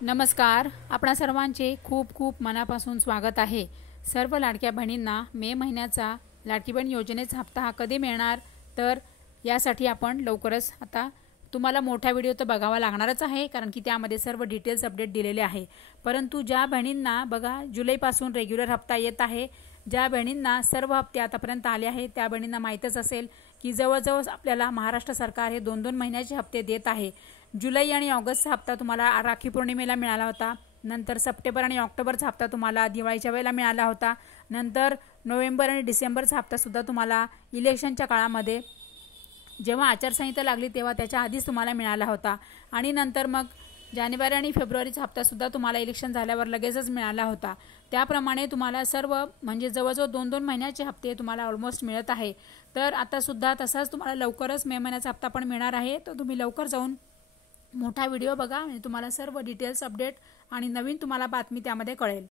नमस्कार. आपणा सर्वांचे खूप खूप मनापासून स्वागत आहे. सर्व लाडक्या बहिणींना मे महिन्याचा लाडकी बहीण योजनेचा हप्ता हा कधी मिळणार, तर यासाठी आपण लवकरच आता तुम्हाला मोठा व्हिडिओ तर बघावा लागणारच आहे, कारण की त्यामध्ये सर्व डिटेल्स अपडेट दिलेले आहे. परंतु ज्या बहिणींना बघा जुलैपासून रेग्युलर हप्ता येत आहे, ज्या बहिणींना सर्व हप्ते आतापर्यंत आले आहेत त्या बहिणींना माहीतच असेल की जवळजवळ आपल्याला महाराष्ट्र सरकार हे 2-2 महिन्याचे हप्ते देत आहे. जुलै आणि ऑगस्टचा हप्ता तुम्हाला राखी पौर्णिमेला मिळाला होता. नंतर सप्टेंबर आणि ऑक्टोबरचा हप्ता तुम्हाला दिवाळीच्या वेळेला मिळाला होता. नंतर नोव्हेंबर आणि डिसेंबरचा हप्तासुद्धा तुम्हाला इलेक्शनच्या काळामध्ये जेव्हा आचारसंहिता लागली तेव्हा त्याच्या आधीच तुम्हाला मिळाला होता. आणि नंतर मग जानेवारी आणि फेब्रुवारीचा हप्तासुद्धा तुम्हाला इलेक्शन झाल्यावर लगेचच मिळाला होता. त्याप्रमाणे तुम्हाला सर्व म्हणजे जवळजवळ 2-2 महिन्याचे हप्ते तुम्हाला ऑलमोस्ट मिळत आहे. तर आतासुद्धा तसाच तुम्हाला लवकरच मे महिन्याचा हप्ता पण मिळणार आहे. तर तुम्ही लवकर जाऊन मोठा व्हिडिओ बघा आणि तुम्हाला सर्व डिटेल्स अपडेट आणि नवीन तुम्हाला बातमी त्यामध्ये कळेल.